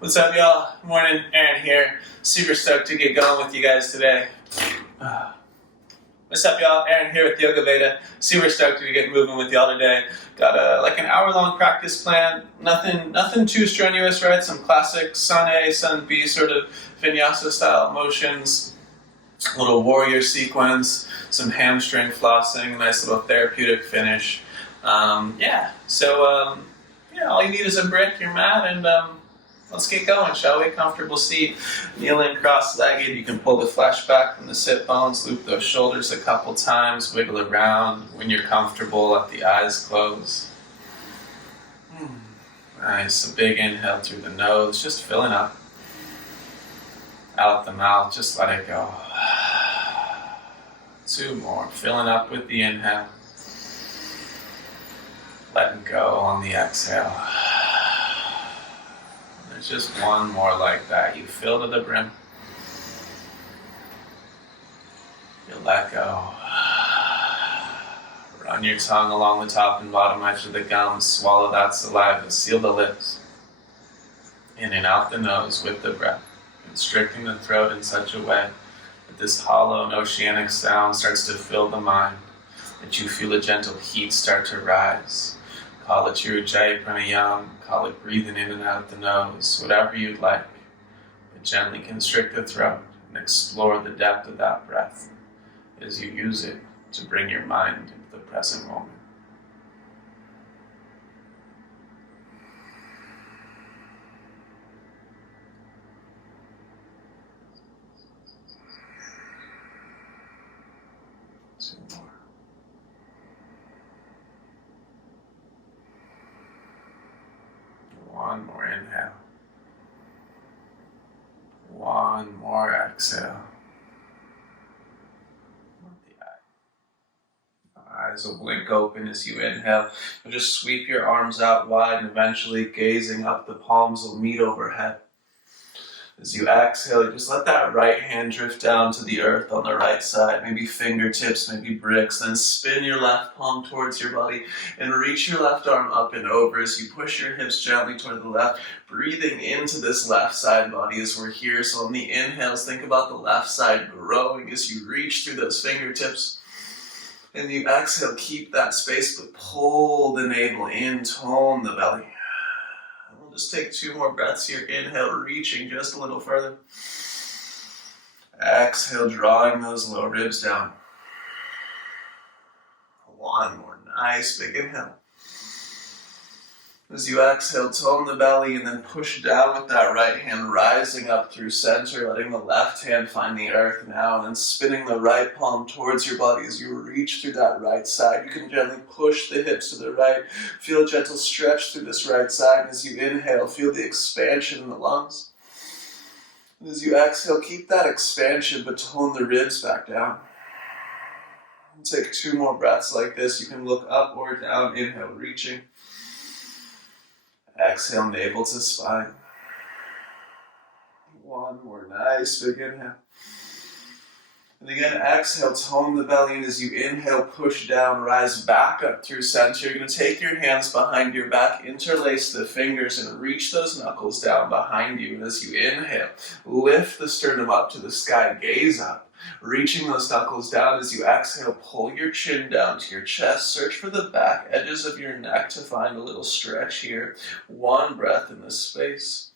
What's up, y'all? Morning, Aaron here. Super stoked to get going with you guys today. What's up, y'all? Aaron here with Yoga Veda. Super stoked to get moving with y'all today. Got an hour-long practice plan. Nothing too strenuous, right? Some classic Sun A, Sun B sort of Vinyasa style motions. A little warrior sequence. Some hamstring flossing. Nice little therapeutic finish. All you need is a brick, your mat, and let's get going, shall we? Comfortable seat, kneeling cross-legged. You can pull the flesh back from the sit bones, loop those shoulders a couple times, wiggle around when you're comfortable, let the eyes close. Nice, a big inhale through the nose, just filling up. Out the mouth, just let it go. 2 more, filling up with the inhale. Letting go on the exhale. There's just 1 more like that. You fill to the brim. You let go. Run your tongue along the top and bottom edge of the gums. Swallow that saliva. Seal the lips. In and out the nose with the breath. Constricting the throat in such a way that this hollow and oceanic sound starts to fill the mind. That you feel a gentle heat start to rise. Call it your Ujjayi Pranayama, call it breathing in and out the nose, whatever you'd like. But gently constrict the throat and explore the depth of that breath as you use it to bring your mind into the present moment. One more inhale. 1 more exhale. The eyes will blink open as you inhale. You'll just sweep your arms out wide and eventually gazing up, the palms will meet overhead. As you exhale, just let that right hand drift down to the earth on the right side, maybe fingertips, maybe bricks, then spin your left palm towards your body and reach your left arm up and over as you push your hips gently toward the left, breathing into this left side body as we're here. So on the inhales, think about the left side growing as you reach through those fingertips. And you exhale, keep that space, but pull the navel in, tone the belly. Just take 2 more breaths here. Inhale, reaching just a little further. Exhale, drawing those low ribs down. 1 more nice big inhale. As you exhale, tone the belly and then push down with that right hand, rising up through center, letting the left hand find the earth now, and then spinning the right palm towards your body as you reach through that right side. You can gently push the hips to the right. Feel a gentle stretch through this right side. And as you inhale, feel the expansion in the lungs. And as you exhale, keep that expansion, but tone the ribs back down. And take 2 more breaths like this. You can look up or down. Inhale, reaching. Exhale, navel to spine. 1 more nice big inhale. And again, exhale, tone the belly, and as you inhale, push down, rise back up through center. You're going to take your hands behind your back, interlace the fingers, and reach those knuckles down behind you. And as you inhale, lift the sternum up to the sky, gaze up. Reaching those knuckles down. As you exhale, pull your chin down to your chest. Search for the back edges of your neck to find a little stretch here. 1 breath in this space.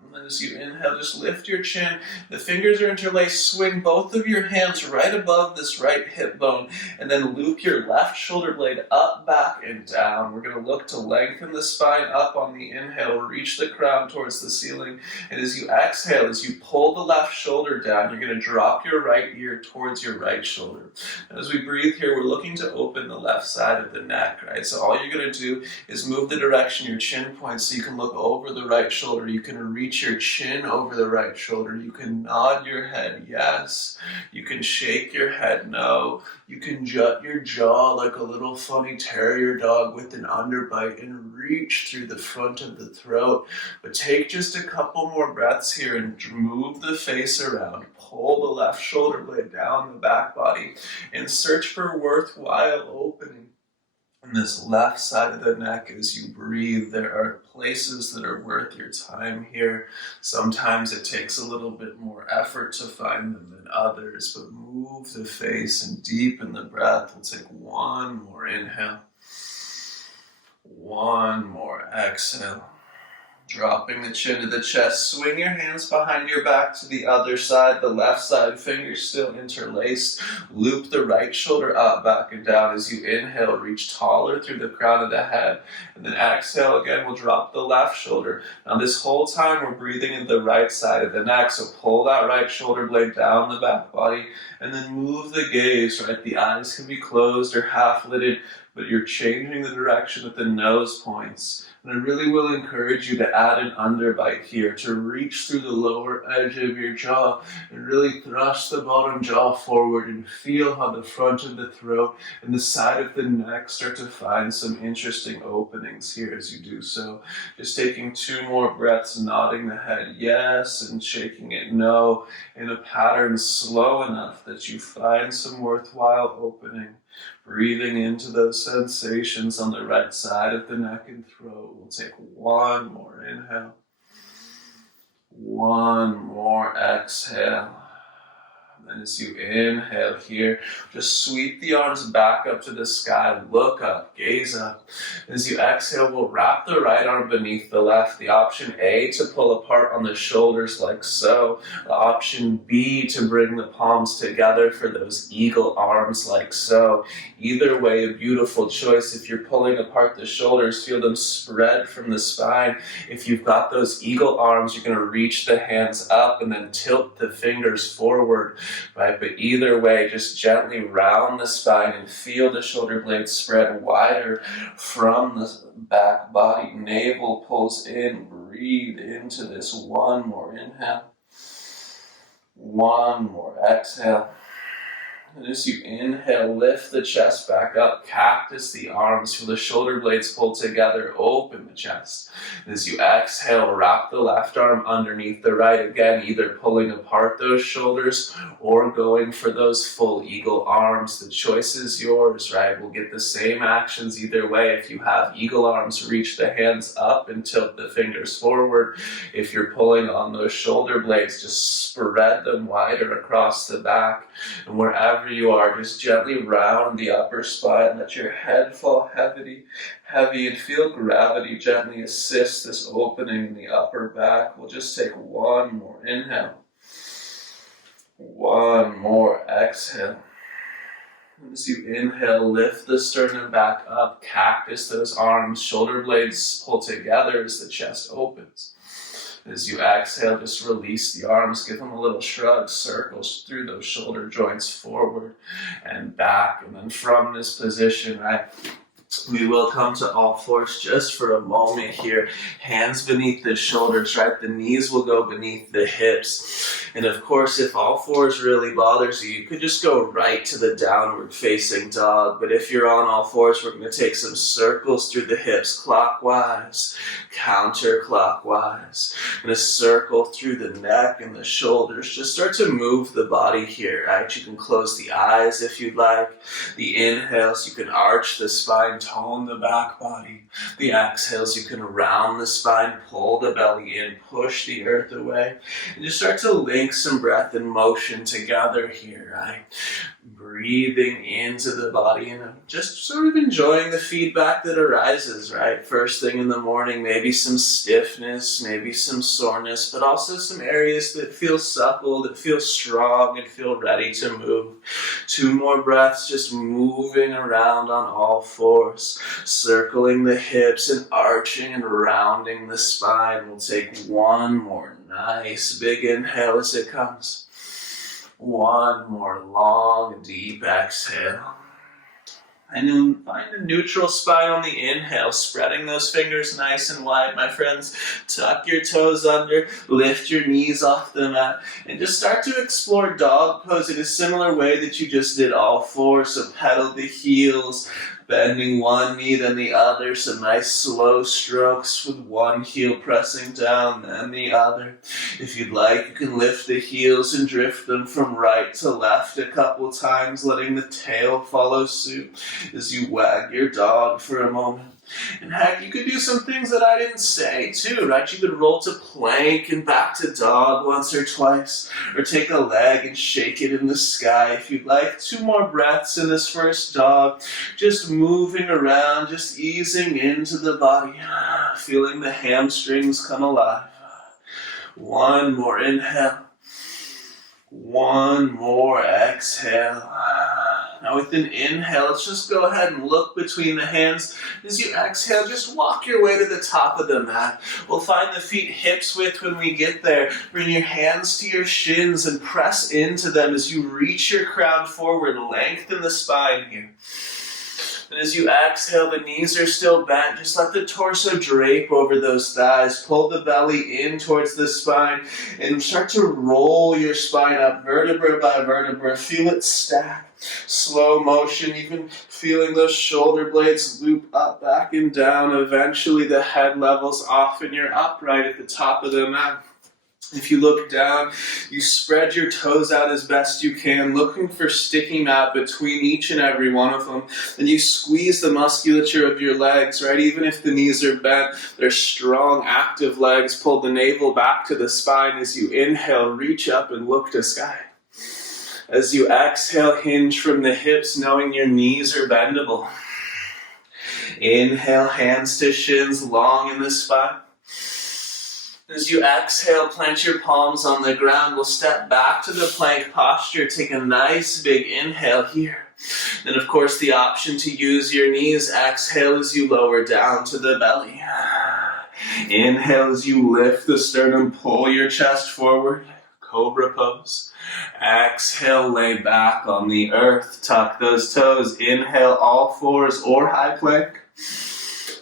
And then as you inhale, just lift your chin. The fingers are interlaced. Swing both of your hands right above this right hip bone. And then loop your left shoulder blade up, back, and down. We're going to look to lengthen the spine up on the inhale. Reach the crown towards the ceiling. And as you exhale, as you pull the left shoulder down, you're going to drop your right ear towards your right shoulder. And as we breathe here, we're looking to open the left side of the neck, right? So all you're going to do is move the direction your chin points so you can look over the right shoulder. You can reach your chin over the right shoulder. You can nod your head, yes. You can shake your head, no. You can jut your jaw like a little funny terrier dog with an underbite and reach through the front of the throat. But take just a couple more breaths here and move the face around. Pull the left shoulder blade down the back body and search for worthwhile opening. And this left side of the neck, as you breathe, there are places that are worth your time here. Sometimes it takes a little bit more effort to find them than others, but move the face and deepen the breath. We'll take one more inhale. One more exhale. Dropping the chin to the chest, swing your hands behind your back to the other side, the left side, fingers still interlaced. Loop the right shoulder up, back and down. As you inhale, reach taller through the crown of the head. And then exhale again, we'll drop the left shoulder. Now this whole time we're breathing in the right side of the neck, so pull that right shoulder blade down the back body, and then move the gaze, right? The eyes can be closed or half-lidded, but you're changing the direction that the nose points. And I really will encourage you to add an underbite here, to reach through the lower edge of your jaw and really thrust the bottom jaw forward and feel how the front of the throat and the side of the neck start to find some interesting openings here as you do so. Just taking 2 more breaths, nodding the head yes and shaking it no, in a pattern slow enough that you find some worthwhile opening. Breathing into those sensations on the right side of the neck and throat. We'll take 1 more inhale. 1 more exhale. And as you inhale here, just sweep the arms back up to the sky, look up, gaze up. As you exhale, we'll wrap the right arm beneath the left. The option A to pull apart on the shoulders like so. The option B to bring the palms together for those eagle arms like so. Either way, a beautiful choice. If you're pulling apart the shoulders, feel them spread from the spine. If you've got those eagle arms, you're going to reach the hands up and then tilt the fingers forward. Right, but either way, just gently round the spine and feel the shoulder blades spread wider from the back body. Navel pulls in, breathe into this. 1 more inhale. 1 more exhale. And as you inhale, lift the chest back up, cactus the arms, feel the shoulder blades pull together, open the chest. And as you exhale, wrap the left arm underneath the right, again, either pulling apart those shoulders or going for those full eagle arms. The choice is yours, right? We'll get the same actions either way. If you have eagle arms, reach the hands up and tilt the fingers forward. If you're pulling on those shoulder blades, just spread them wider across the back. And wherever you are, just gently round the upper spine, let your head fall heavy, and feel gravity gently assist this opening in the upper back. We'll just take 1 more inhale, 1 more exhale. And as you inhale, lift the sternum back up, cactus those arms, shoulder blades pull together as the chest opens. As you exhale, just release the arms, give them a little shrug, circles through those shoulder joints forward and back. And then from this position, right, we will come to all fours just for a moment here. Hands beneath the shoulders, right? The knees will go beneath the hips. And of course, if all fours really bothers you, you could just go right to the downward facing dog. But if you're on all fours, we're going to take some circles through the hips, clockwise, counterclockwise. I'm going to circle through the neck and the shoulders. Just start to move the body here, right? You can close the eyes if you'd like. The inhales, you can arch the spine, tone the back body. The exhales, you can round the spine, pull the belly in, push the earth away, and just start to link some breath and motion together here, right? Breathing into the body and just sort of enjoying the feedback that arises, right? First thing in the morning, maybe some stiffness, maybe some soreness, but also some areas that feel supple, that feel strong and feel ready to move. 2 more breaths, just moving around on all fours, circling the hips and arching and rounding the spine. We'll take 1 more nice big inhale as it comes. 1 more long, deep exhale. And then find a neutral spine on the inhale, spreading those fingers nice and wide, my friends. Tuck your toes under, lift your knees off the mat, and just start to explore dog pose in a similar way that you just did all fours. So pedal the heels, Bending one knee, then the other. Some nice slow strokes with one heel pressing down, then the other. If you'd like, you can lift the heels and drift them from right to left a couple times, letting the tail follow suit as you wag your dog for a moment. And heck, you could do some things that I didn't say too, right? You could roll to plank and back to dog once or twice, or take a leg and shake it in the sky if you'd like. 2 more breaths in this first dog, just moving around, just easing into the body, feeling the hamstrings come alive. 1 more inhale, 1 more exhale. Now with an inhale, let's just go ahead and look between the hands. As you exhale, just walk your way to the top of the mat. We'll find the feet hips width when we get there. Bring your hands to your shins and press into them as you reach your crown forward. Lengthen the spine here. And as you exhale, the knees are still bent. Just let the torso drape over those thighs. Pull the belly in towards the spine and start to roll your spine up vertebra by vertebra. Feel it stack. Slow motion, even feeling those shoulder blades loop up, back, and down. Eventually the head levels off and you're upright at the top of the mat. If you look down, you spread your toes out as best you can, looking for sticky mat between each and every one of them. And you squeeze the musculature of your legs, right? Even if the knees are bent, they're strong, active legs. Pull the navel back to the spine as you inhale, reach up and look to sky. As you exhale, hinge from the hips, knowing your knees are bendable. Inhale, hands to shins, long in the spine. As you exhale, plant your palms on the ground. We'll step back to the plank posture. Take a nice big inhale here. Then, of course, the option to use your knees. Exhale as you lower down to the belly. Inhale as you lift the sternum, pull your chest forward. Cobra pose. Exhale, lay back on the earth. Tuck those toes. Inhale, all fours or high plank.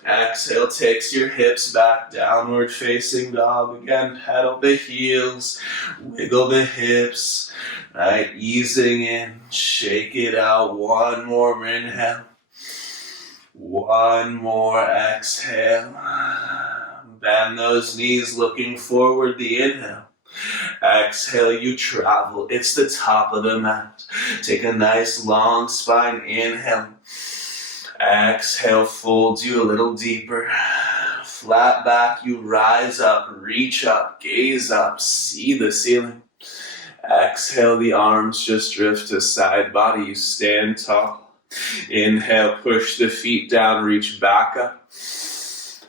Exhale, takes your hips back, downward facing dog. Again, pedal the heels, wiggle the hips, right? Easing in, shake it out. 1 more inhale, 1 more exhale. Bend those knees, looking forward, the inhale. Exhale, you travel. It's the top of the mat. Take a nice long spine. Inhale. Exhale, folds you a little deeper. Flat back, you rise up, reach up, gaze up, see the ceiling. Exhale, the arms just drift to side body. You stand tall. Inhale, push the feet down, reach back up.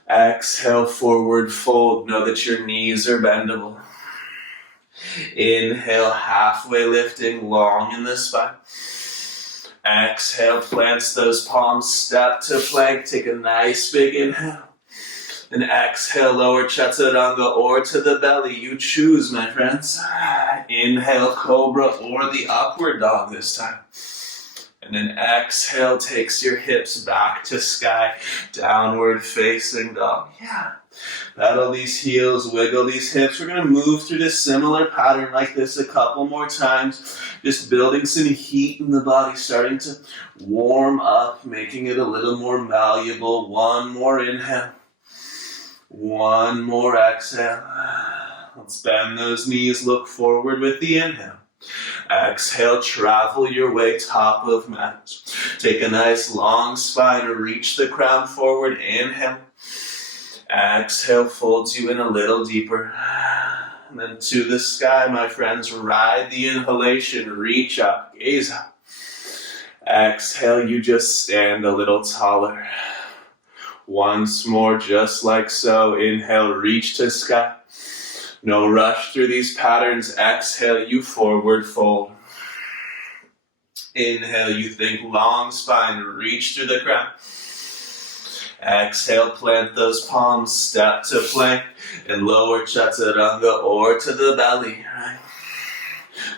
Exhale, forward fold. Know that your knees are bendable. Inhale, halfway lifting, long in the spine. Exhale, plants those palms, step to plank. Take a nice big inhale. And exhale, lower chaturanga or to the belly. You choose, my friends. Inhale, cobra or the upward dog this time. And then exhale, takes your hips back to sky. Downward facing dog. Yeah. Pedal these heels, wiggle these hips. We're going to move through this similar pattern like this a couple more times. Just building some heat in the body, starting to warm up, making it a little more malleable. 1 more inhale. 1 more exhale. Let's bend those knees, look forward with the inhale. Exhale, travel your way top of mat. Take a nice long spine, reach the crown forward. Inhale. Exhale, folds you in a little deeper. And then to the sky, my friends. Ride the inhalation, reach up, gaze up. Exhale, you just stand a little taller. Once more, just like so. Inhale, reach to sky. No rush through these patterns. Exhale, you forward fold. Inhale, you think long spine, reach through the crown. Exhale, plant those palms, step to plank, and lower chaturanga or to the belly. Right?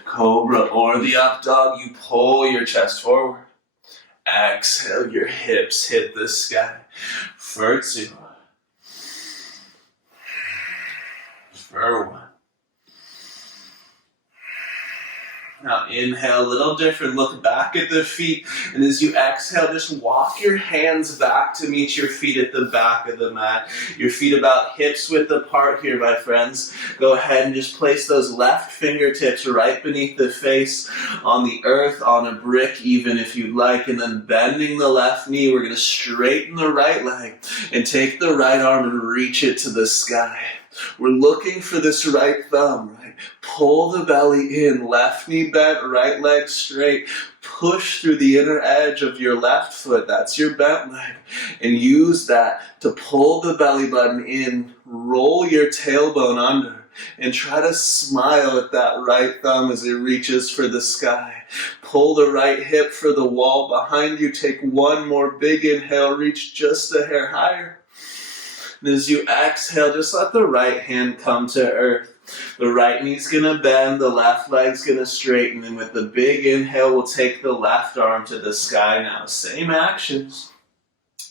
Cobra or the up dog, you pull your chest forward. Exhale, your hips hit the sky. For 2. For 1. Now inhale, a little different, look back at the feet, and as you exhale, just walk your hands back to meet your feet at the back of the mat. Your feet about hips width apart here, my friends. Go ahead and just place those left fingertips right beneath the face on the earth, on a brick even if you'd like, and then bending the left knee, we're going to straighten the right leg and take the right arm and reach it to the sky. We're looking for this right thumb, right? Pull the belly in, left knee bent, right leg straight. Push through the inner edge of your left foot, that's your bent leg, and use that to pull the belly button in. Roll your tailbone under and try to smile at that right thumb as it reaches for the sky. Pull the right hip for the wall behind you. Take one more big inhale, reach just a hair higher. And as you exhale, just let the right hand come to earth. The right knee's gonna bend, the left leg's gonna straighten, and with the big inhale, we'll take the left arm to the sky now. Same actions,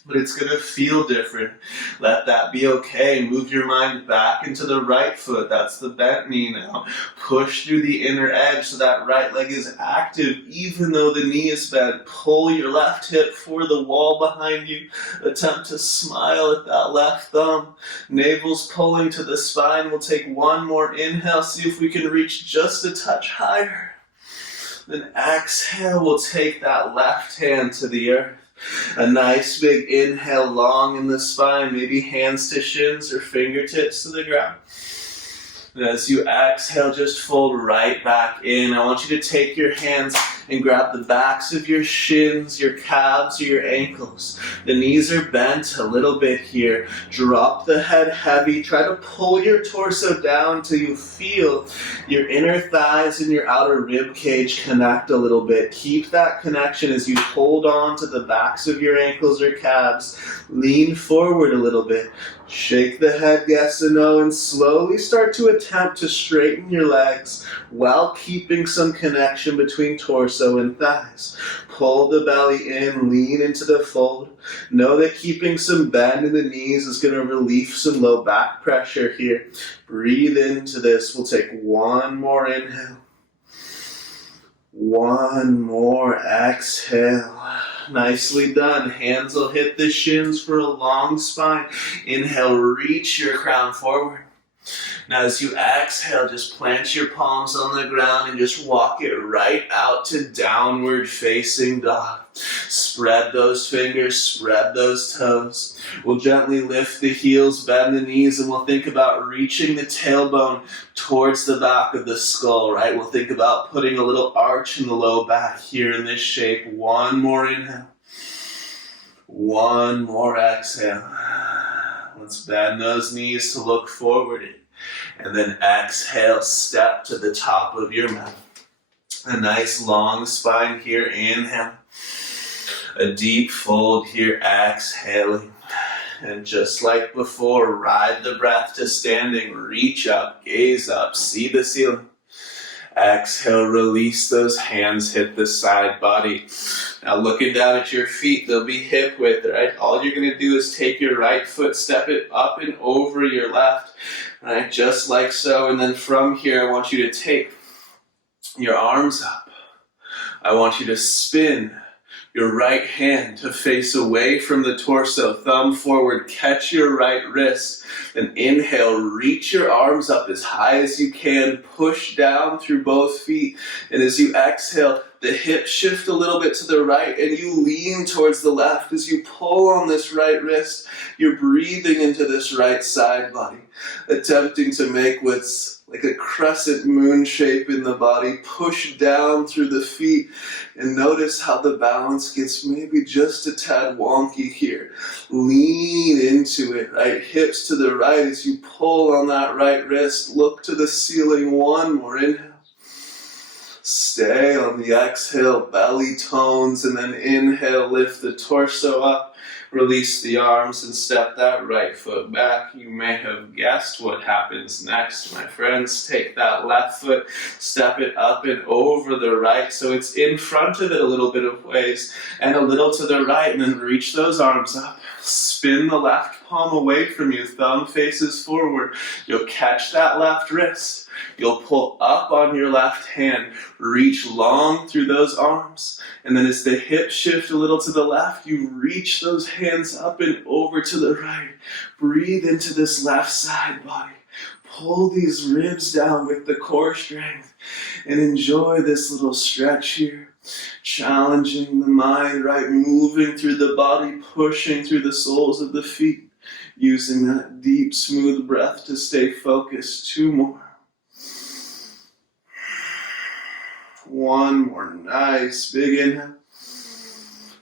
but it's gonna feel different. Let that be okay. Move your mind back into the right foot. That's the bent knee now. Push through the inner edge so that right leg is active even though the knee is bent. Pull your left hip for the wall behind you. Attempt to smile at that left thumb. Navel's pulling to the spine. We'll take one more inhale. See if we can reach just a touch higher. Then exhale, we'll take that left hand to the earth. A nice big inhale, long in the spine, maybe hands to shins or fingertips to the ground. And as you exhale, just fold right back in. I want you to take your hands and grab the backs of your shins, your calves, or your ankles. The knees are bent a little bit here. Drop the head heavy. Try to pull your torso down till you feel your inner thighs and your outer rib cage connect a little bit. Keep that connection as you hold on to the backs of your ankles or calves. Lean forward a little bit. Shake the head yes and no, and slowly start to attempt to straighten your legs while keeping some connection between torso and thighs. Pull the belly in, lean into the fold. Know that keeping some bend in the knees is going to relieve some low back pressure here. Breathe into this. We'll take one more inhale. One more exhale. Nicely done. Hands will hit the shins for a long spine. Inhale, reach your crown forward. Now as you exhale, just plant your palms on the ground and just walk it right out to downward facing dog. Spread those fingers, spread those toes. We'll gently lift the heels, bend the knees, and we'll think about reaching the tailbone towards the back of the skull, right? We'll think about putting a little arch in the low back here in this shape. One more inhale. One more exhale. Let's bend those knees to look forward. And then exhale, step to the top of your mat. A nice long spine here, inhale. A deep fold here, exhaling. And just like before, ride the breath to standing. Reach up, gaze up, see the ceiling. Exhale, release those hands, hit the side body. Now looking down at your feet, they'll be hip width, right? All you're going to do is take your right foot, step it up and over your left, right? Just like so. And then from here, I want you to take your arms up. I want you to spin your right hand to face away from the torso, thumb forward, catch your right wrist, and inhale, reach your arms up as high as you can, push down through both feet, and as you exhale, the hips shift a little bit to the right, and you lean towards the left. As you pull on this right wrist, you're breathing into this right side body, attempting to make what's like a crescent moon shape in the body. Push down through the feet and notice how the balance gets maybe just a tad wonky here. Lean into it, right? Hips to the right as you pull on that right wrist. Look to the ceiling. One more inhale. Stay on the exhale, belly tones, and then inhale, lift the torso up. Release the arms and step that right foot back. You may have guessed what happens next, my friends. Take that left foot, step it up and over the right so it's in front of it a little bit of ways and a little to the right, and then reach those arms up. Spin the left palm away from you, thumb faces forward. You'll catch that left wrist. You'll pull up on your left hand, reach long through those arms. And then as the hips shift a little to the left, you reach those hands up and over to the right. Breathe into this left side body. Pull these ribs down with the core strength and enjoy this little stretch here. Challenging the mind, right? Moving through the body, pushing through the soles of the feet. Using that deep, smooth breath to stay focused. 2 more. 1 more. Nice. Big inhale.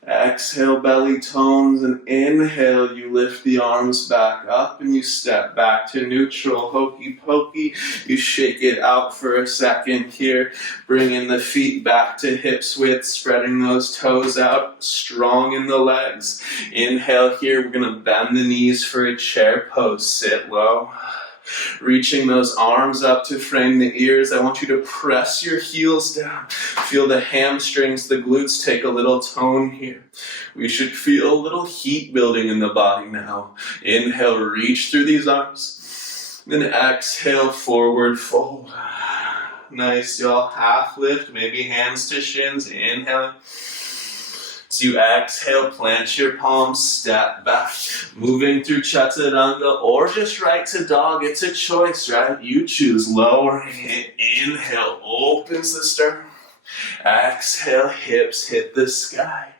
Exhale, belly tones, and inhale, you lift the arms back up and you step back to neutral. Hokey pokey, you shake it out for a second here, bringing the feet back to hips width, spreading those toes out, strong in the legs. Inhale here, we're gonna bend the knees for a chair pose, sit low. Reaching those arms up to frame the ears. I want you to press your heels down. Feel the hamstrings, the glutes take a little tone here. We should feel a little heat building in the body now. Inhale, reach through these arms. Then exhale, forward fold. Nice, y'all. Half lift, maybe hands to shins. Inhale. As you exhale, plant your palms, step back. Moving through chaturanga or just right to dog. It's a choice, right? You choose. Lowering it. Inhale, opens the sternum. Exhale, hips hit the sky.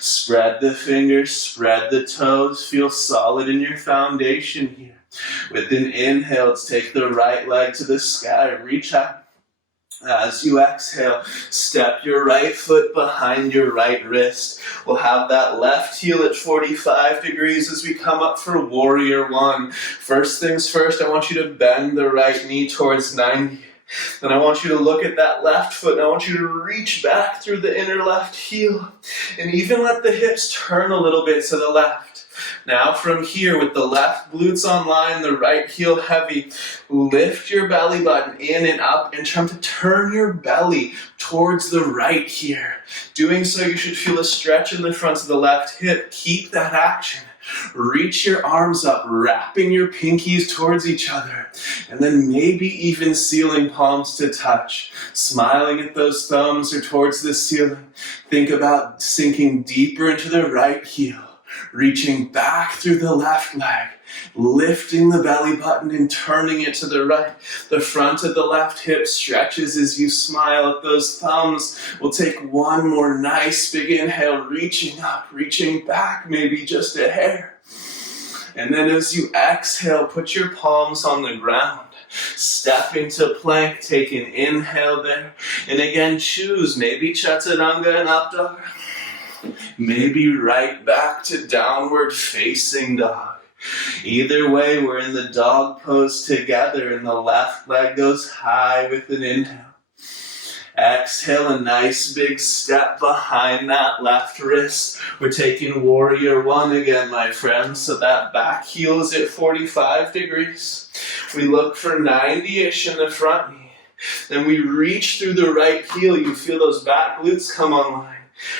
Spread the fingers, spread the toes. Feel solid in your foundation here. With an inhale, let's take the right leg to the sky. Reach out. As you exhale, step your right foot behind your right wrist. We'll have that left heel at 45 degrees as we come up for warrior 1. First things first, I want you to bend the right knee towards 90. Then I want you to look at that left foot and I want you to reach back through the inner left heel. And even let the hips turn a little bit to the left. Now from here, with the left glutes online, the right heel heavy, lift your belly button in and up and try to turn your belly towards the right here. Doing so, you should feel a stretch in the front of the left hip. Keep that action. Reach your arms up, wrapping your pinkies towards each other, and then maybe even sealing palms to touch. Smiling at those thumbs or towards the ceiling. Think about sinking deeper into the right heel. Reaching back through the left leg, lifting the belly button and turning it to the right. The front of the left hip stretches as you smile at those thumbs. We'll take 1 more nice big inhale, reaching up, reaching back, maybe just a hair. And then as you exhale, put your palms on the ground. Step into plank, take an inhale there. And again, choose maybe chaturanga and up dog. Maybe right back to downward facing dog. Either way, we're in the dog pose together and the left leg goes high with an inhale. Exhale, a nice big step behind that left wrist. We're taking warrior 1 again, my friends. So that back heel is at 45 degrees. We look for 90-ish in the front knee. Then we reach through the right heel. You feel those back glutes come online.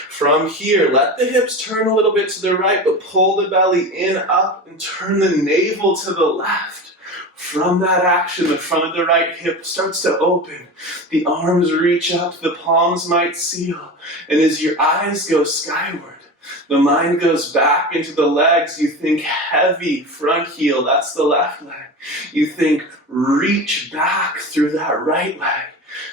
From here, let the hips turn a little bit to the right, but pull the belly in, up, and turn the navel to the left. From that action, the front of the right hip starts to open. The arms reach up, the palms might seal. And as your eyes go skyward, the mind goes back into the legs. You think heavy front heel, that's the left leg. You think reach back through that right leg.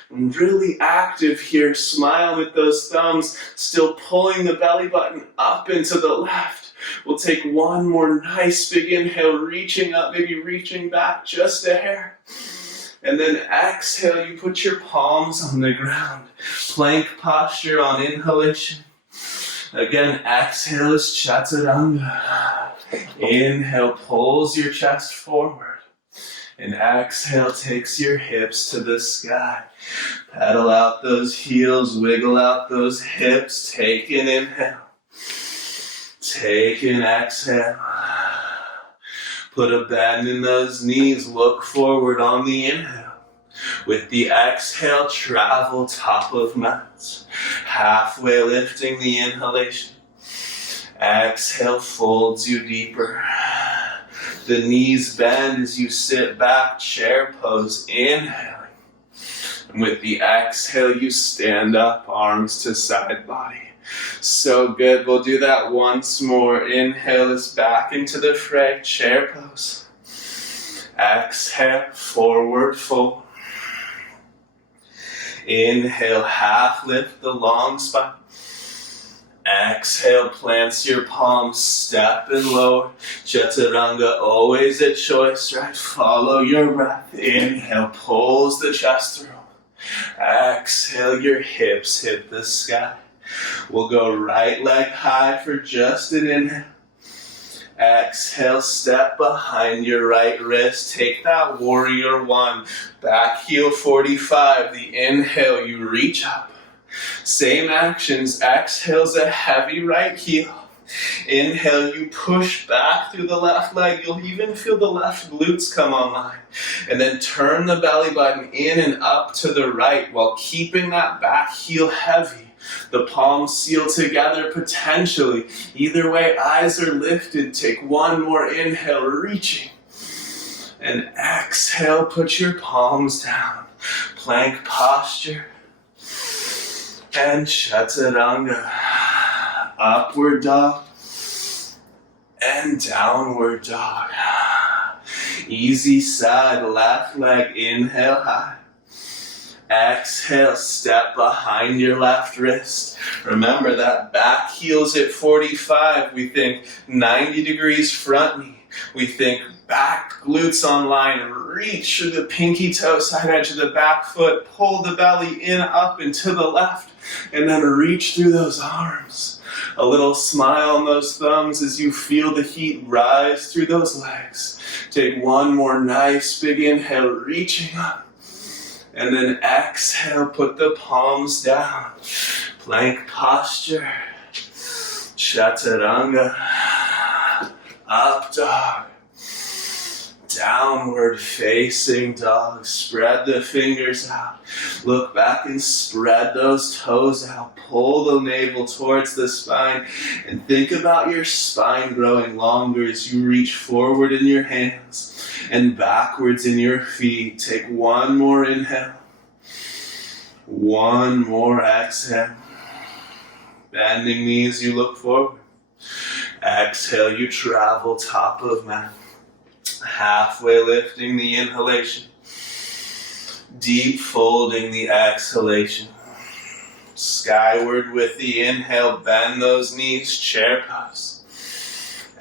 Really active here, smile with those thumbs, still pulling the belly button up into the left. We'll take 1 more nice big inhale, reaching up, maybe reaching back just a hair. And then exhale, you put your palms on the ground. Plank posture on inhalation. Again, exhale is chaturanga. Inhale pulls your chest forward. And exhale takes your hips to the sky. Pedal out those heels, wiggle out those hips. Take an inhale. Take an exhale. Put a bend in those knees. Look forward on the inhale. With the exhale, travel top of mat. Halfway lifting the inhalation. Exhale folds you deeper. The knees bend as you sit back, chair pose, inhaling. And with the exhale, you stand up, arms to side body. So good. We'll do that once more. Inhale us back into the fray, chair pose. Exhale, forward fold. Inhale, half lift the long spine. Exhale, plants your palms, step and lower. Chaturanga, always a choice, right? Follow your breath. Inhale, pulls the chest through. Exhale, your hips hit the sky. We'll go right leg high for just an inhale. Exhale, step behind your right wrist. Take that warrior one. Back heel 45. The inhale, you reach up. Same actions. Exhale's a heavy right heel. Inhale, you push back through the left leg. You'll even feel the left glutes come online. And then turn the belly button in and up to the right while keeping that back heel heavy. The palms seal together potentially. Either way, eyes are lifted. Take one more inhale, reaching. And exhale, put your palms down. Plank posture. And chaturanga. Upward dog. And downward dog. Easy side, left leg, inhale high. Exhale, step behind your left wrist. Remember that back heel's at 45. We think 90 degrees front knee. We think back glutes online. Reach through the pinky toe, side edge of the back foot. Pull the belly in, up and to the left. And then reach through those arms. A little smile on those thumbs as you feel the heat rise through those legs. Take one more nice big inhale, reaching up. And then exhale, put the palms down. Plank posture. Chaturanga. Up dog. Downward facing dog. Spread the fingers out. Look back and spread those toes out. Pull the navel towards the spine. And think about your spine growing longer as you reach forward in your hands and backwards in your feet. Take one more inhale. One more exhale. Bending knees, you look forward. Exhale, you travel top of mat. Halfway lifting the inhalation. Deep folding the exhalation. Skyward with the inhale, bend those knees, chair pose.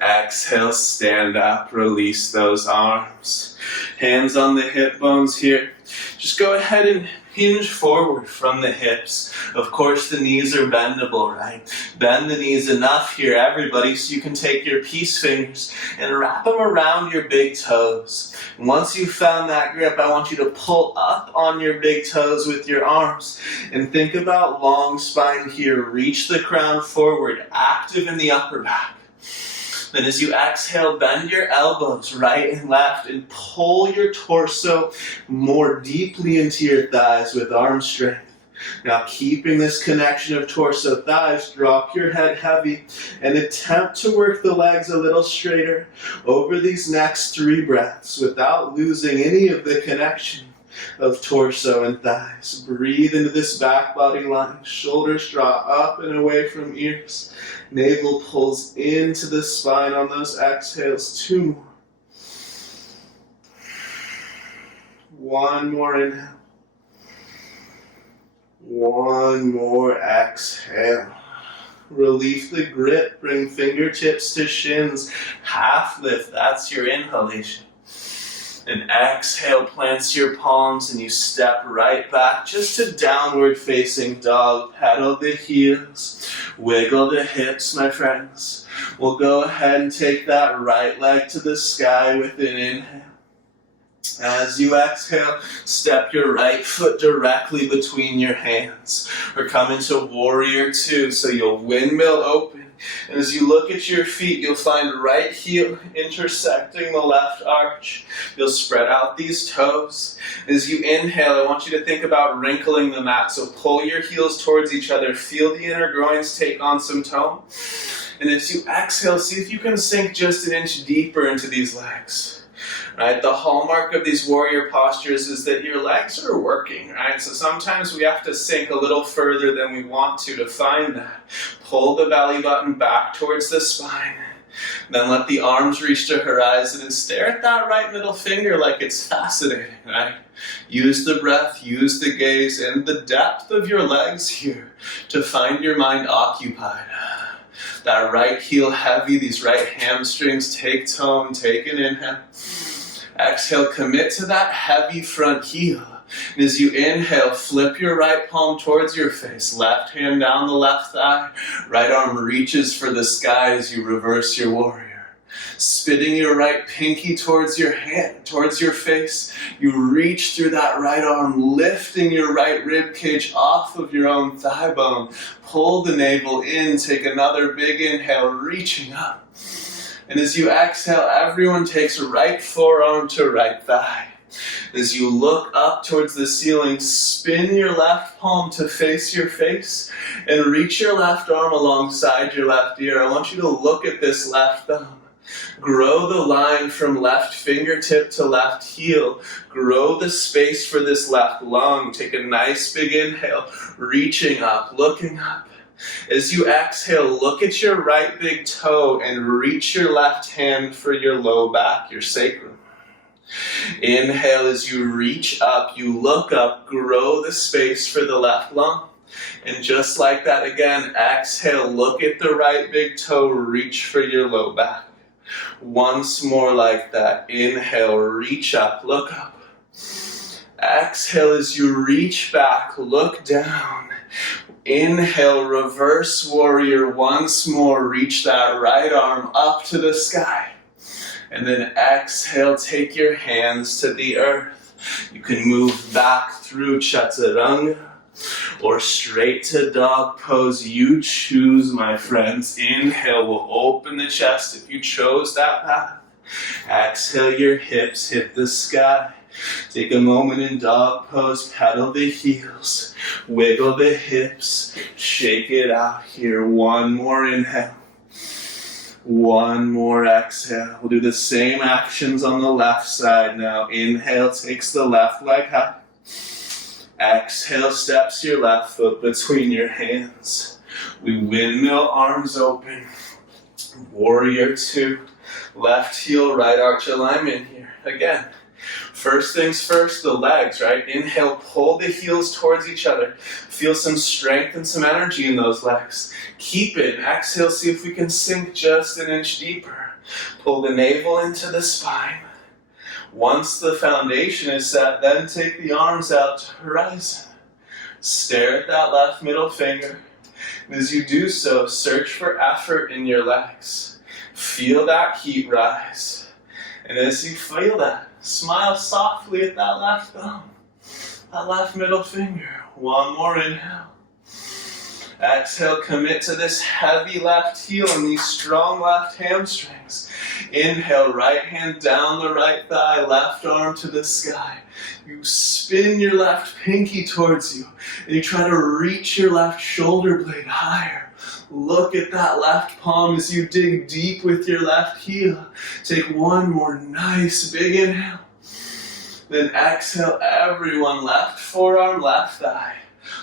Exhale, stand up, release those arms. Hands on the hip bones here. Just go ahead and hinge forward from the hips. Of course, the knees are bendable, right? Bend the knees enough here, everybody, so you can take your peace fingers and wrap them around your big toes. And once you've found that grip, I want you to pull up on your big toes with your arms and think about long spine here. Reach the crown forward, active in the upper back. Then as you exhale, bend your elbows right and left and pull your torso more deeply into your thighs with arm strength. Now keeping this connection of torso thighs, drop your head heavy and attempt to work the legs a little straighter over these next 3 breaths without losing any of the connection of torso and thighs. Breathe into this back body line. Shoulders draw up and away from ears. Navel pulls into the spine on those exhales. 2 more. 1 more inhale. 1 more exhale. Relieve the grip. Bring fingertips to shins. Half lift. That's your inhalation. And exhale, plants your palms and you step right back just to downward facing dog. Pedal the heels, wiggle the hips, my friends. We'll go ahead and take that right leg to the sky with an inhale. As you exhale, step your right foot directly between your hands. Or come into warrior 2, so you'll windmill open. And as you look at your feet, you'll find right heel intersecting the left arch. You'll spread out these toes. As you inhale, I want you to think about wrinkling the mat. So pull your heels towards each other. Feel the inner groins take on some tone. And as you exhale, see if you can sink just an inch deeper into these legs. Right? The hallmark of these warrior postures is that your legs are working, right? So sometimes we have to sink a little further than we want to find that. Pull the belly button back towards the spine. Then let the arms reach to horizon and stare at that right middle finger like it's fascinating, right? Use the breath, use the gaze, and the depth of your legs here to find your mind occupied. That right heel heavy, these right hamstrings, take tone, take an inhale. Exhale, commit to that heavy front heel. And as you inhale, flip your right palm towards your face, left hand down the left thigh, right arm reaches for the sky as you reverse your warrior. Spitting your right pinky towards your hand, towards your face, you reach through that right arm, lifting your right rib cage off of your own thigh bone. Pull the navel in, take another big inhale, reaching up. And as you exhale, everyone takes right forearm to right thigh. As you look up towards the ceiling, spin your left palm to face your face and reach your left arm alongside your left ear. I want you to look at this left thumb. Grow the line from left fingertip to left heel. Grow the space for this left lung. Take a nice big inhale, reaching up, looking up. As you exhale, look at your right big toe and reach your left hand for your low back, your sacrum. Inhale as you reach up, you look up, grow the space for the left lung. And just like that again, exhale, look at the right big toe, reach for your low back. Once more like that, inhale, reach up, look up. Exhale as you reach back, look down. Inhale, reverse warrior, once more, reach that right arm up to the sky. And then exhale, take your hands to the earth. You can move back through chaturanga or straight to dog pose. You choose, my friends. Inhale, we'll open the chest if you chose that path. Exhale, your hips hit the sky. Take a moment in dog pose, pedal the heels, wiggle the hips, shake it out here. One more inhale. One more exhale. We'll do the same actions on the left side now. Inhale takes the left leg high. Exhale steps your left foot between your hands. We windmill arms open. Warrior two. Left heel, right arch alignment here. Again. First things first, the legs, right? Inhale, pull the heels towards each other. Feel some strength and some energy in those legs. Keep it. Exhale, see if we can sink just an inch deeper. Pull the navel into the spine. Once the foundation is set, then take the arms out to horizon. Stare at that left middle finger. And as you do so, search for effort in your legs. Feel that heat rise. And as you feel that, smile softly at that left thumb, that left middle finger. One more inhale. Exhale, commit to this heavy left heel and these strong left hamstrings. Inhale, right hand down the right thigh, left arm to the sky. You spin your left pinky towards you and you try to reach your left shoulder blade higher. Look at that left palm as you dig deep with your left heel. Take one more nice big inhale. Then exhale, everyone, left forearm, left thigh.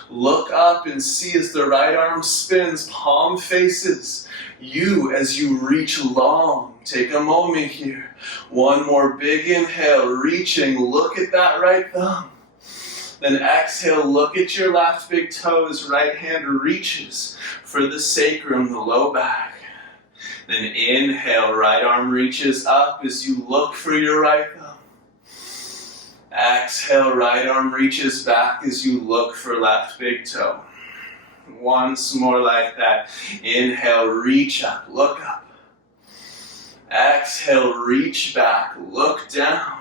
Look up and see as the right arm spins, palm faces you as you reach long. Take a moment here. One more big inhale, reaching, look at that right thumb. Then exhale, look at your left big toe as right hand reaches for the sacrum, the low back. Then inhale, right arm reaches up as you look for your right thumb. Exhale, right arm reaches back as you look for left big toe. Once more like that. Inhale, reach up, look up. Exhale, reach back, look down.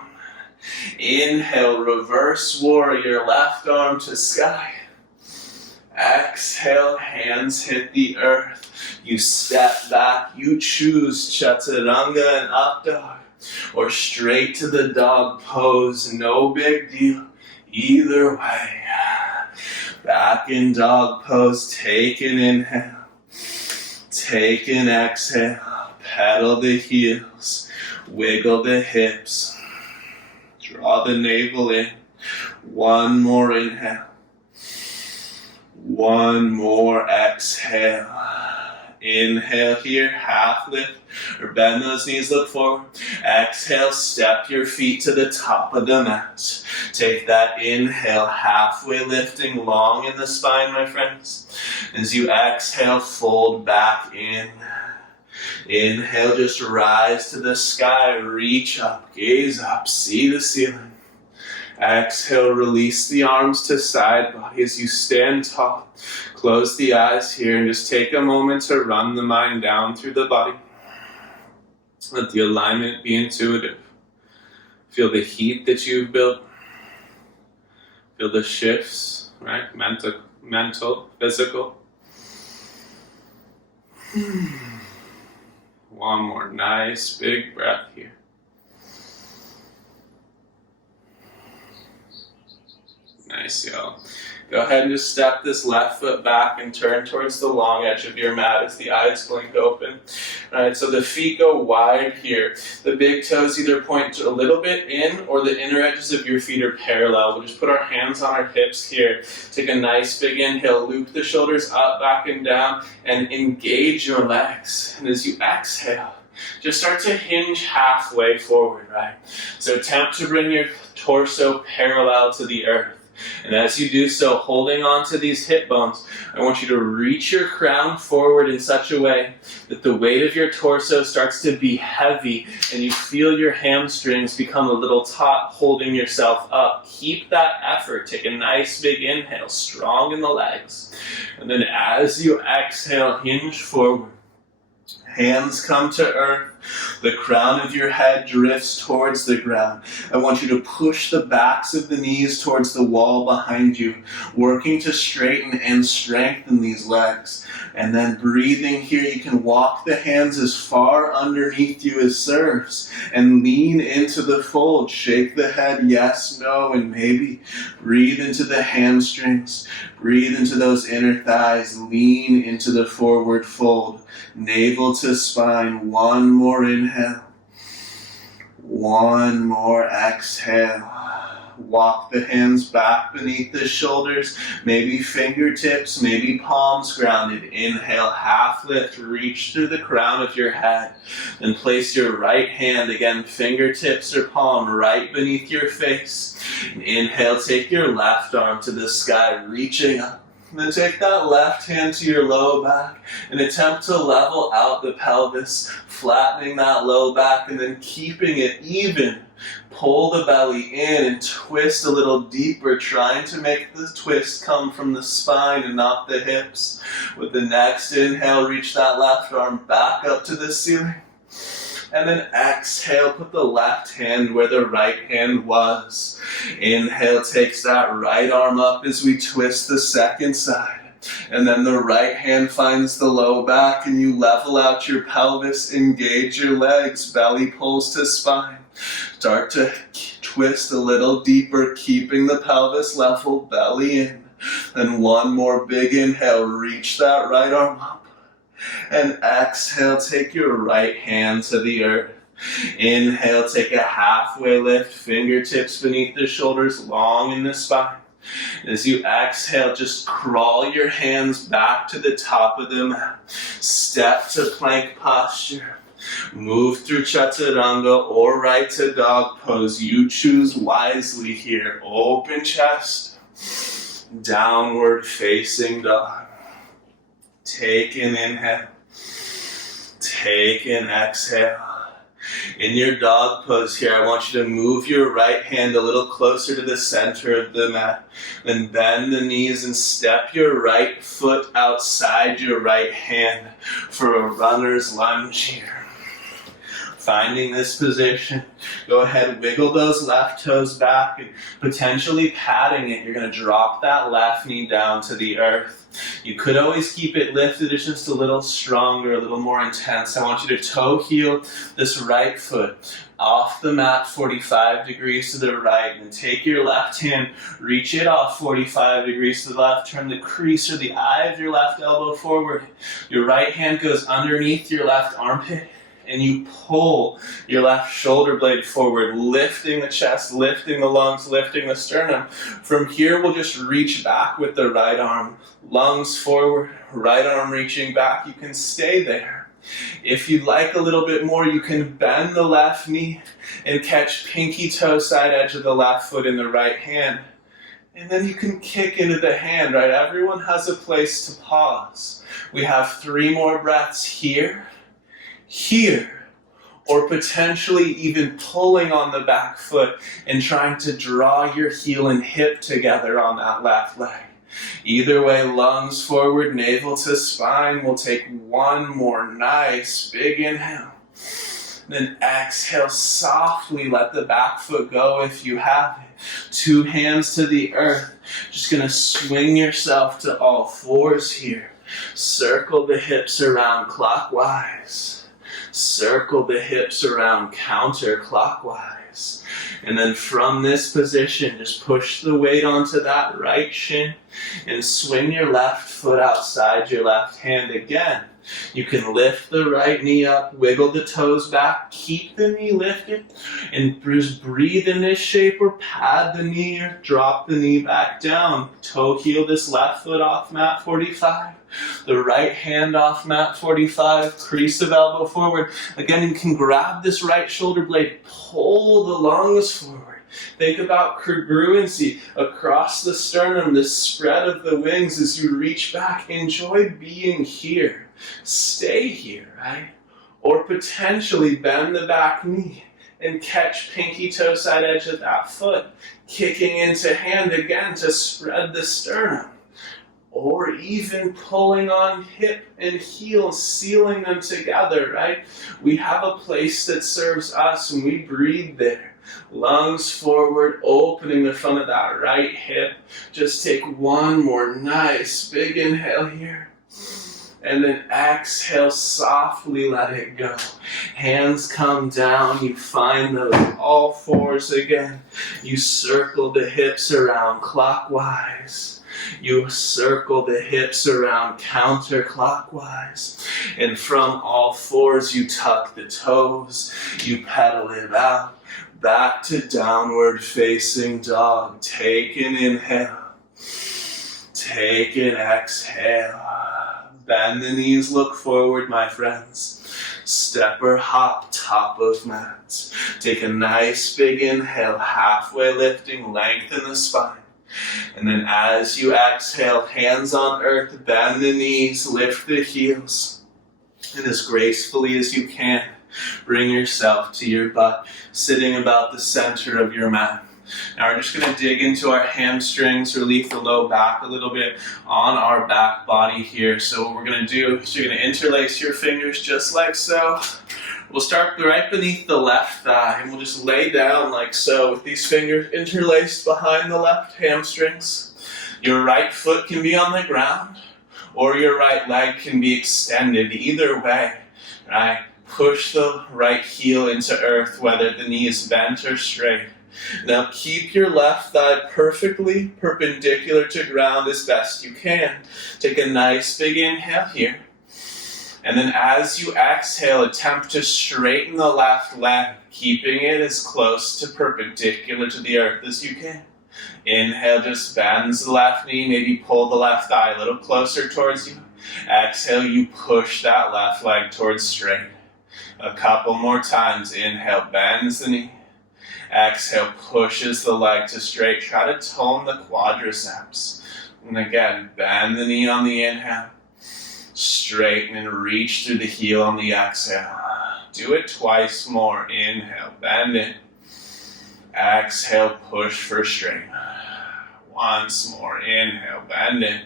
Inhale, reverse warrior, left arm to sky. Exhale, hands hit the earth. You step back, you choose chaturanga and up dog. Or straight to the dog pose, no big deal, either way. Back in dog pose, take an inhale. Take an exhale, pedal the heels, wiggle the hips, draw the navel in. One more inhale. One more exhale. Inhale here, half lift, or bend those knees, look forward. Exhale, step your feet to the top of the mat. Take that inhale, halfway lifting, long in the spine, my friends. As you exhale, fold back in. Inhale, just rise to the sky, reach up, gaze up, see the ceiling. Exhale, release the arms to side body as you stand tall. Close the eyes here and just take a moment to run the mind down through the body. Let the alignment be intuitive. Feel the heat that you've built. Feel the shifts, right? Mental, physical. One more nice big breath here. Nice, y'all. Go ahead and just step this left foot back and turn towards the long edge of your mat as the eyes blink open. All right, so the feet go wide here. The big toes either point a little bit in or the inner edges of your feet are parallel. We'll just put our hands on our hips here. Take a nice big inhale, loop the shoulders up, back, and down, and engage your legs. And as you exhale, just start to hinge halfway forward, right? So attempt to bring your torso parallel to the earth. And as you do so, holding on to these hip bones, I want you to reach your crown forward in such a way that the weight of your torso starts to be heavy and you feel your hamstrings become a little taut, holding yourself up. Keep that effort. Take a nice big inhale, strong in the legs. And then as you exhale, hinge forward. Hands come to earth. The crown of your head drifts towards the ground. I want you to push the backs of the knees towards the wall behind you, working to straighten and strengthen these legs. And then breathing here, you can walk the hands as far underneath you as serves and lean into the fold. Shake the head, yes, no, and maybe. Breathe into the hamstrings. Breathe into those inner thighs. Lean into the forward fold. Navel to spine. One more inhale. One more exhale. Walk the hands back beneath the shoulders. Maybe fingertips, maybe palms grounded. Inhale, half lift. Reach through the crown of your head. Then place your right hand, again, fingertips or palm, right beneath your face. And inhale, take your left arm to the sky, reaching up. Then take that left hand to your low back and attempt to level out the pelvis, flattening that low back and then keeping it even. Pull the belly in and twist a little deeper, trying to make the twist come from the spine and not the hips. With the next inhale, reach that left arm back up to the ceiling. And then exhale, put the left hand where the right hand was. Inhale takes that right arm up as we twist the second side. And then the right hand finds the low back and you level out your pelvis, engage your legs, belly pulls to spine. Start to twist a little deeper, keeping the pelvis level, belly in. Then one more big inhale, reach that right arm up. And exhale, take your right hand to the earth. Inhale, take a halfway lift, fingertips beneath the shoulders, long in the spine. As you exhale, just crawl your hands back to the top of the mat. Step to plank posture. Move through chaturanga or right to dog pose. You choose wisely here. Open chest. Downward facing dog. Take an inhale. Take an exhale. In your dog pose here, I want you to move your right hand a little closer to the center of the mat. Then bend the knees and step your right foot outside your right hand for a runner's lunge here. Finding this position, go ahead, wiggle those left toes back and potentially patting it. You're going to drop that left knee down to the earth. You could always keep it lifted. It's just a little stronger, a little more intense. I want you to toe heel this right foot off the mat 45 degrees to the right, and take your left hand, reach it off 45 degrees to the left, turn the crease or the eye of your left elbow forward. Your right hand goes underneath your left armpit, and you pull your left shoulder blade forward, lifting the chest, lifting the lungs, lifting the sternum. From here, we'll just reach back with the right arm. Lungs forward, right arm reaching back. You can stay there. If you'd like a little bit more, you can bend the left knee and catch pinky toe side edge of the left foot in the right hand. And then you can kick into the hand, right? Everyone has a place to pause. We have 3 more breaths here, here, or potentially even pulling on the back foot and trying to draw your heel and hip together on that left leg. Either way, lungs forward, navel to spine. We'll take 1 more nice big inhale. Then exhale, softly let the back foot go if you have it. 2 hands to the earth. Just going to swing yourself to all 4s here. Circle the hips around clockwise. Circle the hips around counterclockwise. And then from this position, just push the weight onto that right shin and swing your left foot outside your left hand again. You can lift the right knee up, wiggle the toes back, keep the knee lifted, and just breathe in this shape or pad the knee or drop the knee back down. Toe heel this left foot off mat 45. The right hand off mat 45, crease of elbow forward. Again, you can grab this right shoulder blade, pull the lungs forward. Think about congruency across the sternum, this spread of the wings as you reach back. Enjoy being here. Stay here, right? Or potentially bend the back knee and catch pinky toe side edge of that foot, kicking into hand again to spread the sternum. Or even pulling on hip and heel, sealing them together, right? We have a place that serves us and we breathe there. Lungs forward, opening the front of that right hip. Just take 1 more nice big inhale here. And then exhale, softly let it go. Hands come down, you find those all 4s again. You circle the hips around clockwise. You circle the hips around counterclockwise. And from all 4s, you tuck the toes. You pedal it out. Back to downward facing dog. Take an inhale. Take an exhale. Bend the knees, look forward, my friends. Step or hop, top of mat. Take a nice big inhale, halfway lifting, lengthen the spine. And then as you exhale, hands on earth, bend the knees, lift the heels. And as gracefully as you can, bring yourself to your butt, sitting about the center of your mat. Now we're just going to dig into our hamstrings, relieve the low back a little bit on our back body here. So what we're going to do is you're going to interlace your fingers just like so. We'll start right beneath the left thigh and we'll just lay down like so with these fingers interlaced behind the left hamstrings. Your right foot can be on the ground or your right leg can be extended, either way, right? Push the right heel into earth, whether the knee is bent or straight. Now keep your left thigh perfectly perpendicular to ground as best you can. Take a nice big inhale here. And then as you exhale, attempt to straighten the left leg, keeping it as close to perpendicular to the earth as you can. Inhale, just bends the left knee, maybe pull the left thigh a little closer towards you. Exhale, you push that left leg towards straight. A couple more times. Inhale, bends the knee. Exhale, pushes the leg to straight. Try to tone the quadriceps. And again, bend the knee on the inhale. Straighten and reach through the heel on the exhale. Do it twice more. Inhale, bend it. Exhale, push for straight. Once more. Inhale, bend it.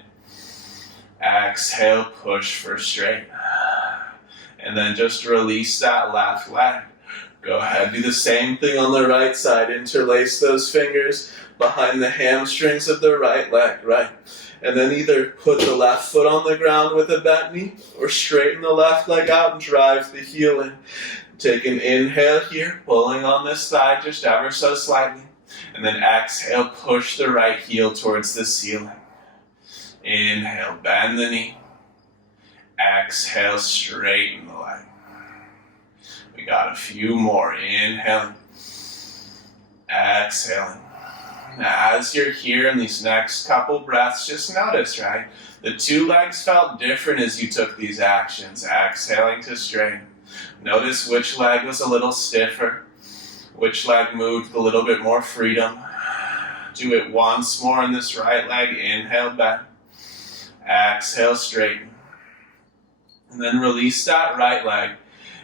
Exhale, push for straight. And then just release that left leg. Go ahead, do the same thing on the right side. Interlace those fingers behind the hamstrings of the right leg, right? And then either put the left foot on the ground with a bent knee or straighten the left leg out and drive the heel in. Take an inhale here, pulling on this thigh just ever so slightly. And then exhale, push the right heel towards the ceiling. Inhale, bend the knee. Exhale, straighten the leg. We got a few more. Inhaling. Exhaling. Now, as you're here in these next couple breaths, just notice, right? The two legs felt different as you took these actions. Exhaling to straighten. Notice which leg was a little stiffer. Which leg moved with a little bit more freedom. Do it once more in this right leg. Inhale, bend. Exhale, straighten. And then release that right leg.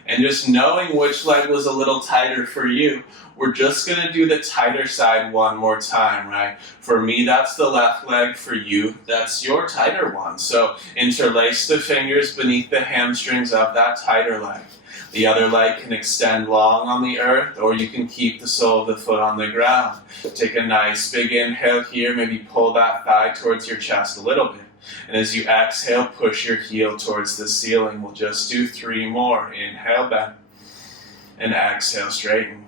And just knowing which leg was a little tighter for you, we're just going to do the tighter side one more time, right? For me, that's the left leg. For you, that's your tighter one. So interlace the fingers beneath the hamstrings of that tighter leg. The other leg can extend long on the earth, or you can keep the sole of the foot on the ground. Take a nice big inhale here. Maybe pull that thigh towards your chest a little bit. And as you exhale, push your heel towards the ceiling. We'll just do 3 more. Inhale, bend. And exhale, straighten.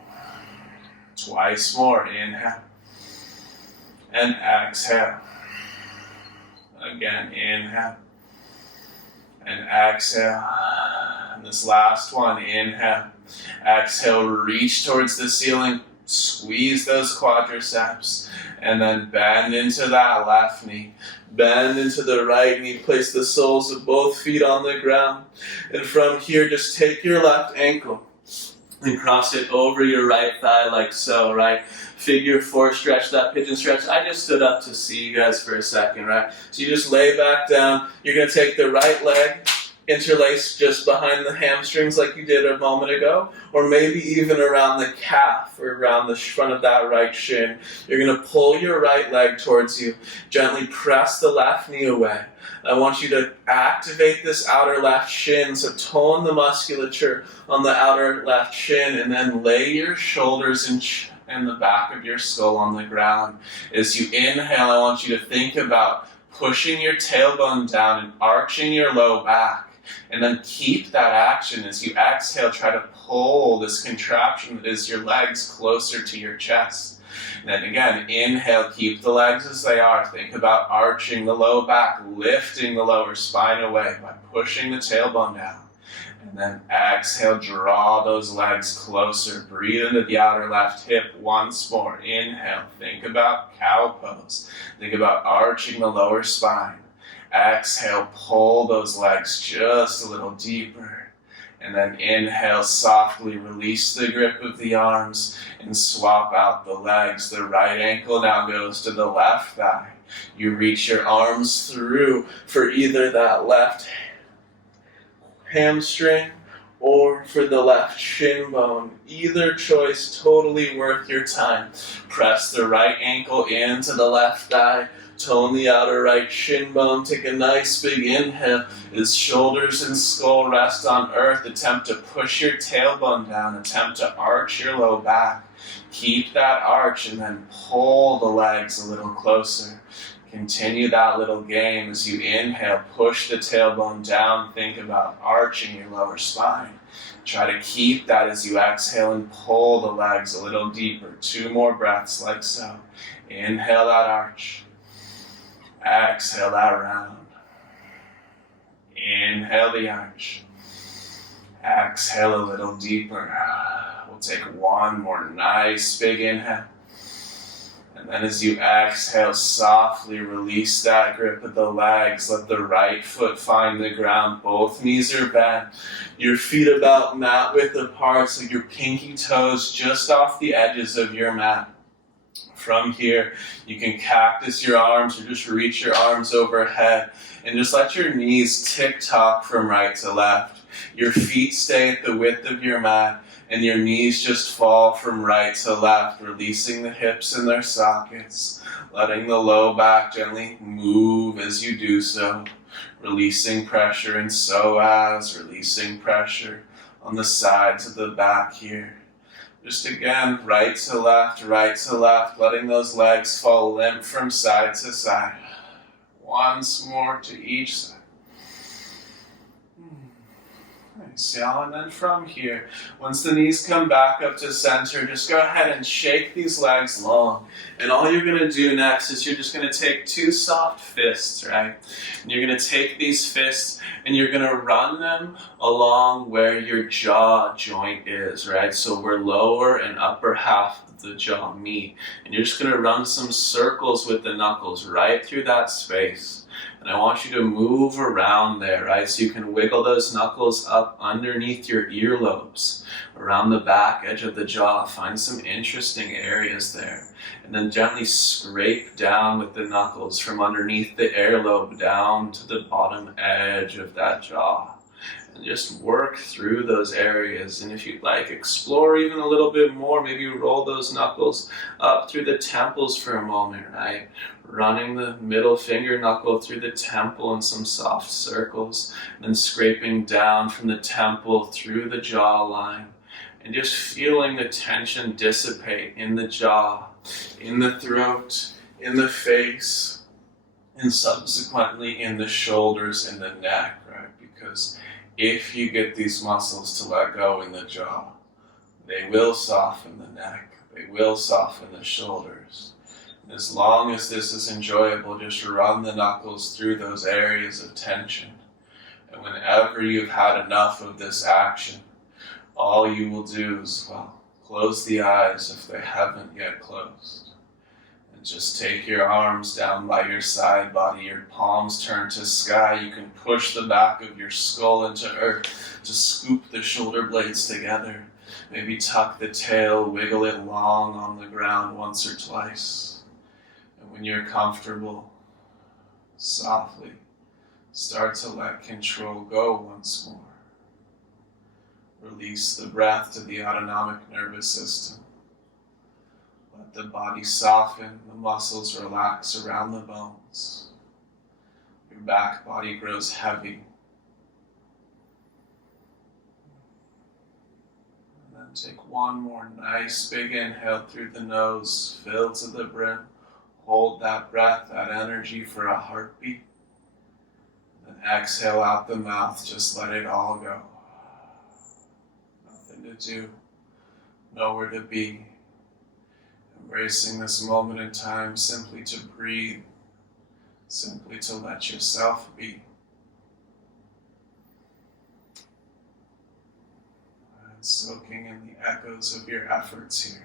Twice more. Inhale. And exhale. Again, inhale. And exhale. And this last one, inhale. Exhale, reach towards the ceiling. Squeeze those quadriceps. And then bend into that left knee. Bend into the right knee. Place the soles of both feet on the ground. And from here, just take your left ankle and cross it over your right thigh like so, right? Figure 4, stretch that pigeon stretch. I just stood up to see you guys for a second, right? So you just lay back down. You're going to take the right leg, interlace just behind the hamstrings like you did a moment ago, or maybe even around the calf or around the front of that right shin. You're going to pull your right leg towards you. Gently press the left knee away. I want you to activate this outer left shin, so tone the musculature on the outer left shin, and then lay your shoulders and the back of your skull on the ground. As you inhale, I want you to think about pushing your tailbone down and arching your low back. And then keep that action as you exhale. Try to pull this contraption that is your legs closer to your chest. And then again, inhale, keep the legs as they are. Think about arching the low back, lifting the lower spine away by pushing the tailbone down. And then exhale, draw those legs closer. Breathe into the outer left hip once more. Inhale, think about cow pose. Think about arching the lower spine. Exhale, pull those legs just a little deeper. And then inhale, softly release the grip of the arms and swap out the legs. The right ankle now goes to the left thigh. You reach your arms through for either that left hamstring or for the left shin bone. Either choice, totally worth your time. Press the right ankle into the left thigh. Tone the outer right shin bone. Take a nice big inhale as shoulders and skull rest on earth. Attempt to push your tailbone down. Attempt to arch your low back. Keep that arch and then pull the legs a little closer. Continue that little game as you inhale. Push the tailbone down. Think about arching your lower spine. Try to keep that as you exhale and pull the legs a little deeper. 2 more breaths like so. Inhale that arch. Exhale that round. Inhale the arch. Exhale a little deeper. We'll take 1 more nice big inhale. And then as you exhale, softly release that grip of the legs. Let the right foot find the ground. Both knees are bent. Your feet about mat width apart, so your pinky toes just off the edges of your mat. From here, you can cactus your arms or just reach your arms overhead and just let your knees tick-tock from right to left. Your feet stay at the width of your mat and your knees just fall from right to left, releasing the hips in their sockets, letting the low back gently move as you do so, releasing pressure in psoas, releasing pressure on the sides of the back here. Just again, right to left, letting those legs fall limp from side to side. Once more to each side. Nice, y'all. And then from here, once the knees come back up to center, just go ahead and shake these legs long. And all you're going to do next is you're just going to take two soft fists, right? And you're going to take these fists and you're going to run them along where your jaw joint is, right? So where lower and upper half of the jaw meet. And you're just going to run some circles with the knuckles right through that space. And I want you to move around there, right? So you can wiggle those knuckles up underneath your earlobes, around the back edge of the jaw. Find some interesting areas there. And then gently scrape down with the knuckles from underneath the earlobe down to the bottom edge of that jaw. And just work through those areas. And if you'd like, explore even a little bit more. Maybe roll those knuckles up through the temples for a moment, right? Running the middle finger knuckle through the temple in some soft circles, and then scraping down from the temple through the jawline, and just feeling the tension dissipate in the jaw, in the throat, in the face, and subsequently in the shoulders and the neck, right? Because if you get these muscles to let go in the jaw, they will soften the neck, they will soften the shoulders. As long as this is enjoyable, just run the knuckles through those areas of tension. And whenever you've had enough of this action, all you will do is, well, close the eyes if they haven't yet closed. And just take your arms down by your side body, your palms turn to sky. You can push the back of your skull into earth to scoop the shoulder blades together. Maybe tuck the tail, wiggle it long on the ground once or twice. When you're comfortable, softly start to let control go once more. Release the breath to the autonomic nervous system. Let the body soften, the muscles relax around the bones. Your back body grows heavy. And then take one more nice big inhale through the nose, fill to the brim. Hold that breath, that energy for a heartbeat. Then exhale out the mouth, just let it all go. Nothing to do, nowhere to be. Embracing this moment in time simply to breathe, simply to let yourself be. And soaking in the echoes of your efforts here.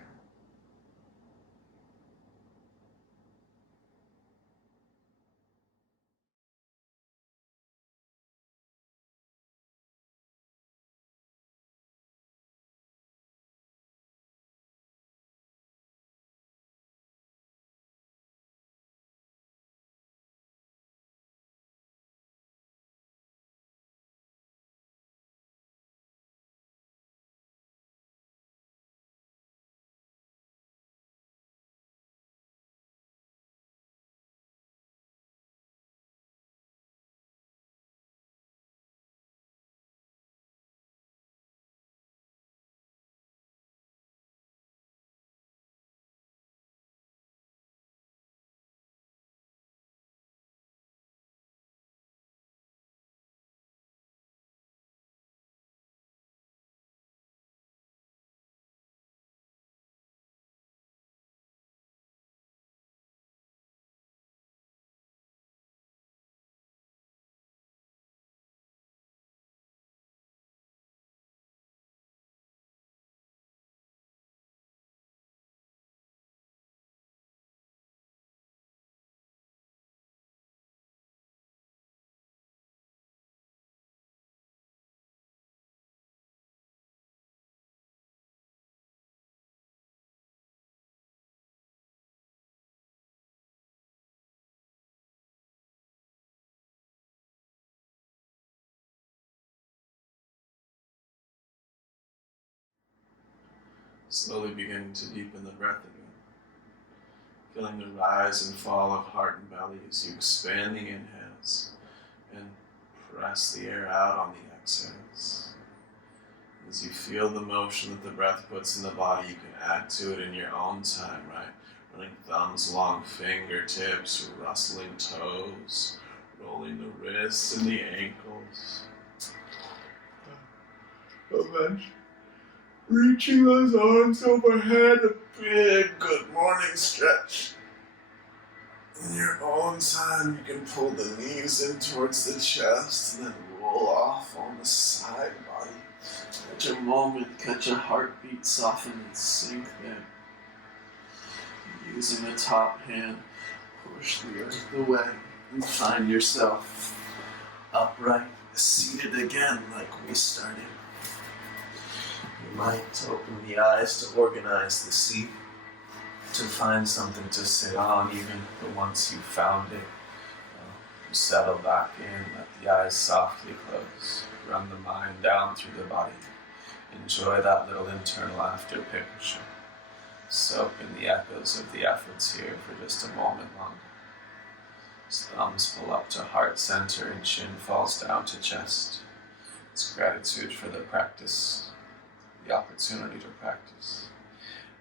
Slowly beginning to deepen the breath again. Feeling the rise and fall of heart and belly as you expand the inhales and press the air out on the exhales. As you feel the motion that the breath puts in the body, you can add to it in your own time, right? Running thumbs along fingertips, rustling toes, rolling the wrists and the ankles. Eventually, reaching those arms overhead, a big good morning stretch. In your own time, you can pull the knees in towards the chest and then roll off on the side body. Catch a moment, catch a heartbeat, soften and sink there. Using the top hand, push the earth away and find yourself upright, seated again like we started. You might open the eyes to organize the seat, to find something to sit on, even once you've found it. You settle back in, let the eyes softly close, run the mind down through the body. Enjoy that little internal after picture. Soak in the echoes of the efforts here for just a moment longer. Thumbs pull up to heart center and chin falls down to chest. It's gratitude for the practice, the opportunity to practice.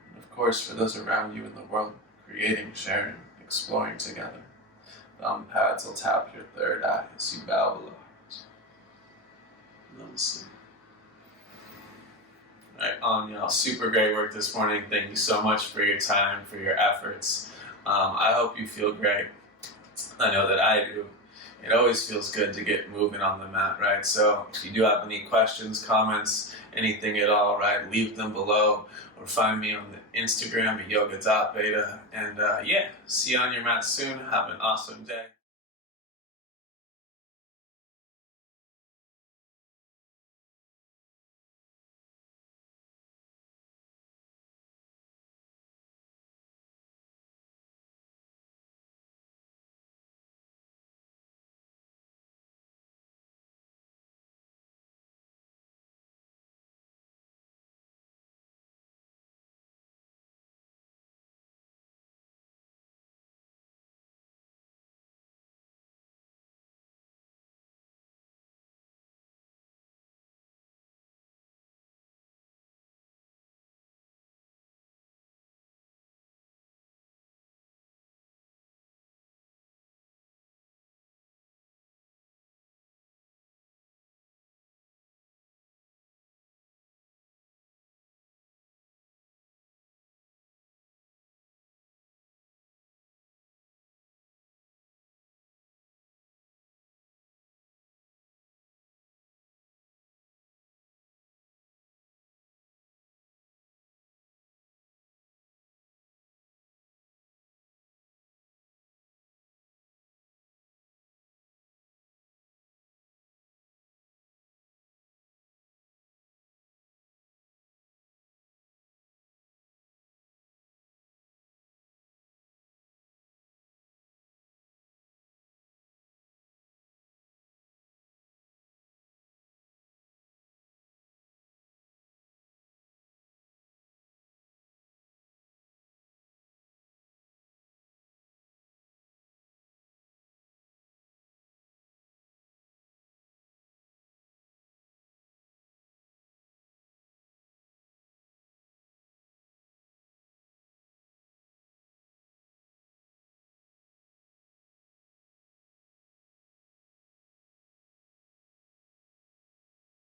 And of course, for those around you in the world, creating, sharing, exploring together. Thumb pads will tap your third eye as you bow below. Namaste. All right, Anya, super great work this morning. Thank you so much for your time, for your efforts. I hope you feel great. I know that I do. It always feels good to get moving on the mat, right? So if you do have any questions, comments, anything at all, right, leave them below or find me on the Instagram at yoga.beta. And yeah, see you on your mat soon. Have an awesome day.